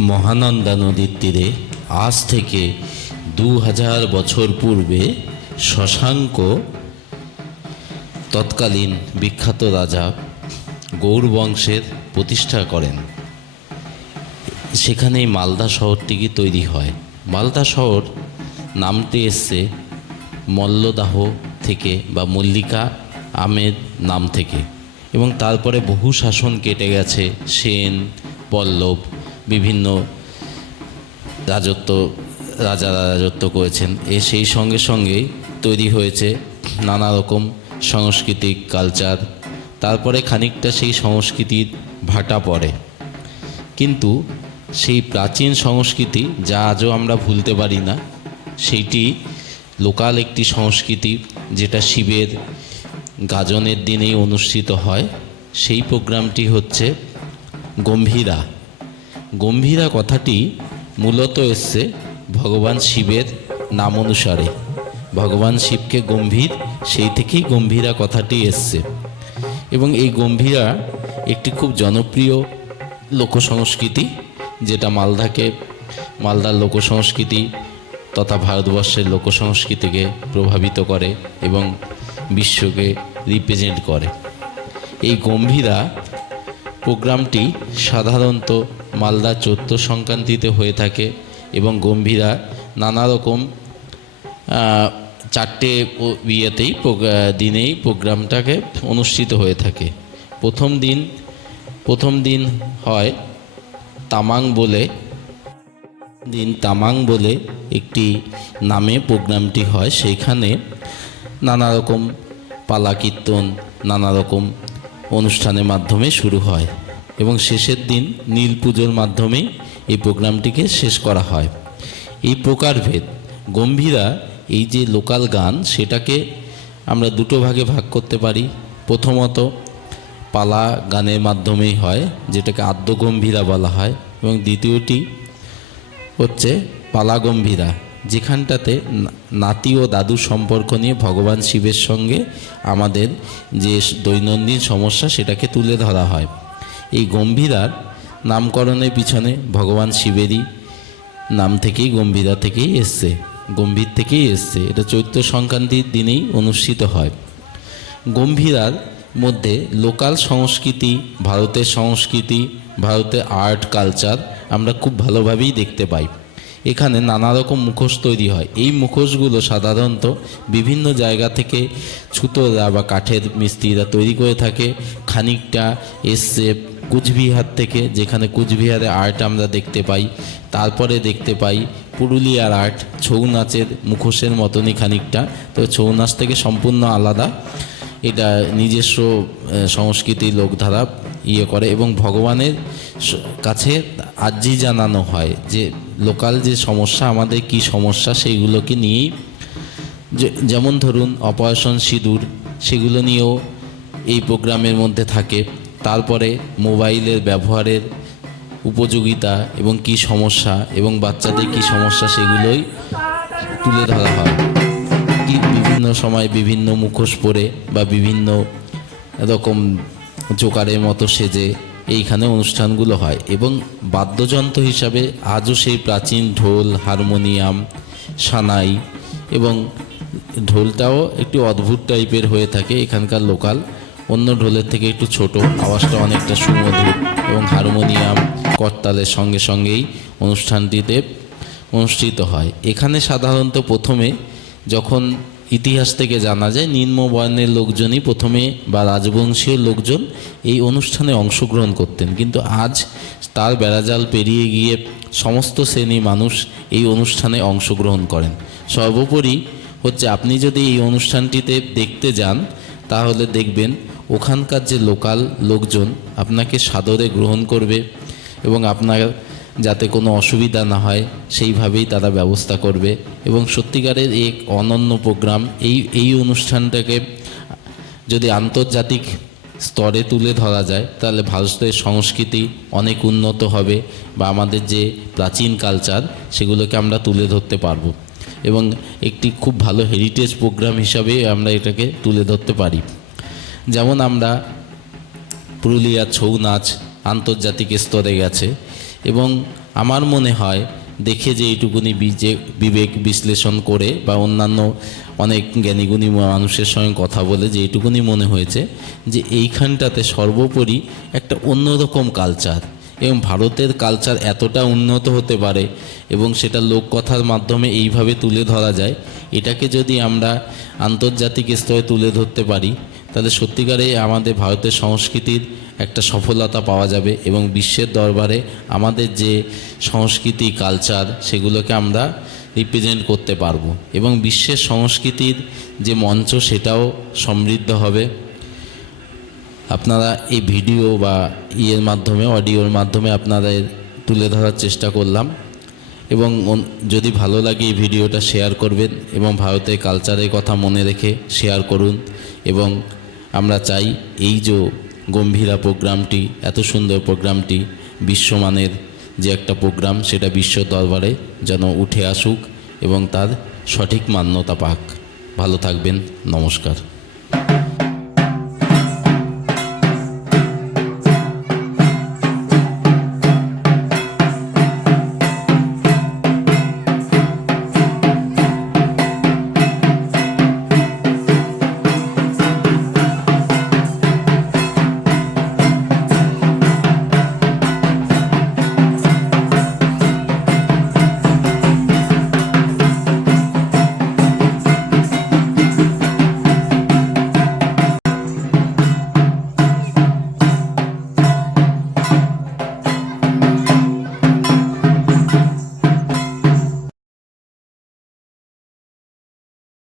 মহানন্দা নদীর তীরে আজ থেকে 2000 বছর পূর্বে শশাঙ্ক তৎকালীন বিখ্যাত রাজা গৌড় বংশের প্রতিষ্ঠা করেন। সেখানেই মালদা শহরটিকে তৈরি হয়। মালদা শহর নামটি এসছে মল্লদাহ থেকে বা মল্লিকা আমের নাম থেকে, এবং তারপরে বহু শাসন কেটে গেছে। সেন, পল্লব, বিভিন্ন রাজারা রাজত্ব করেছেন। সেই সঙ্গে সঙ্গেই তৈরি হয়েছে নানা রকম সাংস্কৃতিক কালচার। তারপরে খানিকটা সেই সংস্কৃতির ভাটা পড়ে, কিন্তু সেই প্রাচীন সংস্কৃতি যা আজও আমরা ভুলতে পারি না, সেইটি লোকাল একটি সংস্কৃতি যেটা শিবের গাজনের দিনেই অনুষ্ঠিত হয়। সেই প্রোগ্রামটি হচ্ছে গম্ভীরা। গম্ভীরা কথাটি মূলত এসছে ভগবান শিবের নাম অনুসারে। ভগবান শিবকে গম্ভীর, সেই থেকেই গম্ভীরা কথাটি এসছে। এবং এই গম্ভীরা একটি খুব জনপ্রিয় লোকসংস্কৃতি, যেটা মালদার লোকসংস্কৃতি তথা ভারতবর্ষের লোকসংস্কৃতিকে প্রভাবিত করে এবং বিশ্বকে রিপ্রেজেন্ট করে। এই গম্ভীরা প্রোগ্রামটি সাধারণত মালদা চৈত্র সংক্রান্তিতে হয়ে থাকে, এবং গম্ভীরা নানা রকম 4টে দিনেই প্রোগ্রামটাকে অনুষ্ঠিত হয়ে থাকে। প্রথম দিন হয় তামাং বলে একটি নামে প্রোগ্রামটি হয়। সেইখানে নানা রকম পালা কীর্তন, নানা রকম অনুষ্ঠানের মাধ্যমে শুরু হয়, এবং শেষের দিন নীল পুজোর মাধ্যমে এই প্রোগ্রামটিকে শেষ করা হয়। এই প্রকারভেদ গম্ভীরা, এই যে লোকাল গান, সেটাকে আমরা দুটো ভাগে ভাগ করতে পারি। প্রথমত পালা গানের মাধ্যমেই হয়, যেটাকে আদ্য গম্ভীরা বলা হয়, এবং দ্বিতীয়টি হচ্ছে পালা গম্ভীরা, যেখানটাতে নাতি ও দাদুর সম্পর্ক নিয়ে ভগবান শিবের সঙ্গে আমাদের যে দৈনন্দিন সমস্যা সেটাকে তুলে ধরা হয়। এই গম্ভীরার নামকরণের পিছনে ভগবান শিবেরই নাম থেকেই গম্ভীর থেকেই এসছে। এটা চৈত্র সংক্রান্তির দিনেই অনুষ্ঠিত হয়। গম্ভীরার মধ্যে লোকাল সংস্কৃতি, ভারতের সংস্কৃতি, ভারতের আর্ট কালচার আমরা খুব ভালোভাবেই দেখতে পাই। এখানে নানা রকম মুখোশ তৈরি হয়। এই মুখোশগুলো সাধারণত বিভিন্ন জায়গা থেকে ছুতোরা বা কাঠের মিস্ত্রিরা তৈরি করে থাকে। খানিকটা এসছে কুচবিহার থেকে, যেখানে কুচবিহারে আর্ট আমরা দেখতে পাই। তারপরে দেখতে পাই পুরুলিয়ার আর্ট, ছৌ নাচের মুখোশের মতনই খানিকটা, তো ছৌ নাচ থেকে সম্পূর্ণ আলাদা। এটা নিজস্ব সংস্কৃতির লোকধারা করে, এবং ভগবানের কাছে আর্জি জানানো হয় যে লোকাল যে সমস্যা, আমাদের কি সমস্যা, সেইগুলোকে নিয়েই, যেমন ধরুন অপারেশন সিঁদুর, সেগুলো নিয়েও এই প্রোগ্রামের মধ্যে থাকে। তারপরে মোবাইলের ব্যবহারের উপযোগিতা এবং কি সমস্যা এবং বাচ্চাদের কি সমস্যা, সেগুলোই তুলে ধরা হয়। বিভিন্ন সময় বিভিন্ন মুখোশ পরে বা বিভিন্ন রকম জোকারের মতো সেজে এইখানে অনুষ্ঠানগুলো হয়। এবং বাদ্যযন্ত্র হিসাবে আজও সেই প্রাচীন ঢোল, হারমোনিয়াম, সানাই, এবং ঢোলটাও একটু অদ্ভুত টাইপের হয়ে থাকে এখানকার লোকাল। অন্য ঢোলের থেকে একটু ছোট, আওয়াজটা অনেকটা সুমধুর, এবং হারমোনিয়াম করতালের সঙ্গে সঙ্গেই অনুষ্ঠানটিতে অনুষ্ঠিত হয়। এখানে সাধারণত প্রথমে, যখন ইতিহাস থেকে জানা যায়, নিম্নবর্ণের লোকজনই প্রথমে বা রাজবংশীয় লোকজন এই অনুষ্ঠানে অংশগ্রহণ করতেন, কিন্তু আজ তার বেড়াজাল পেরিয়ে গিয়ে সমস্ত শ্রেণীর মানুষ এই অনুষ্ঠানে অংশগ্রহণ করেন। সর্বোপরি হচ্ছে, আপনি যদি এই অনুষ্ঠানটিতে দেখতে যান, তাহলে দেখবেন ওখানকার যে লোকাল লোকজন আপনাকে সাদরে গ্রহণ করবে, এবং আপনার যাতে কোনো অসুবিধা না হয় সেইভাবেই তারা ব্যবস্থা করবে। এবং সত্যিকারের এক অনন্য প্রোগ্রাম। এই অনুষ্ঠানটাকে যদি আন্তর্জাতিক স্তরে তুলে ধরা যায়, তাহলে ভারতের সংস্কৃতি অনেক উন্নত হবে, বা আমাদের যে প্রাচীন কালচার, সেগুলোকে আমরা তুলে ধরতে পারবো, এবং একটি খুব ভালো হেরিটেজ প্রোগ্রাম হিসাবে আমরা এটাকে তুলে ধরতে পারি। যেমন আমরা পুরুলিয়ার ছৌ নাচ আন্তর্জাতিক স্তরে গেছে, এবং আমার মনে হয় দেখে যে এইটুকুনি বিবেক বিশ্লেষণ করে বা অন্যান্য অনেক জ্ঞানীগুণী মানুষের সঙ্গে কথা বলে যে এইটুকুনি মনে হয়েছে যে এইখানটাতে সর্বোপরি একটা অন্যরকম কালচার, এবং ভারতের কালচার এতটা উন্নত হতে পারে এবং সেটা লোককথার মাধ্যমে এইভাবে তুলে ধরা যায়, এটাকে যদি আমরা আন্তর্জাতিক স্তরে তুলে ধরতে পারি তাহলে সত্যিকারে আমাদের ভারতের সংস্কৃতির একটা সফলতা পাওয়া যাবে এবং বিশ্বের দরবারে আমাদের যে সংস্কৃতি কালচার সেগুলোকে আমরা রিপ্রেজেন্ট করতে পারবো এবং বিশ্বের সংস্কৃতির যে মঞ্চ সেটাও সমৃদ্ধ হবে। আপনারা এই ভিডিও বা মাধ্যমে অডিওর মাধ্যমে আপনাদের তুলে ধরার চেষ্টা করলাম এবং যদি ভালো লাগে এই ভিডিওটা শেয়ার করবেন এবং ভারতের কালচারের কথা মনে রেখে শেয়ার করুন। এবং আমরা চাই এই যে গম্ভীরা প্রোগ্রামটি, এত সুন্দর প্রোগ্রামটি, বিশ্বমানের যে একটা প্রোগ্রাম সেটা বিশ্ব দরবারে যেন উঠে আসুক এবং তার সঠিক মান্যতা পাক। ভালো থাকবেন, নমস্কার।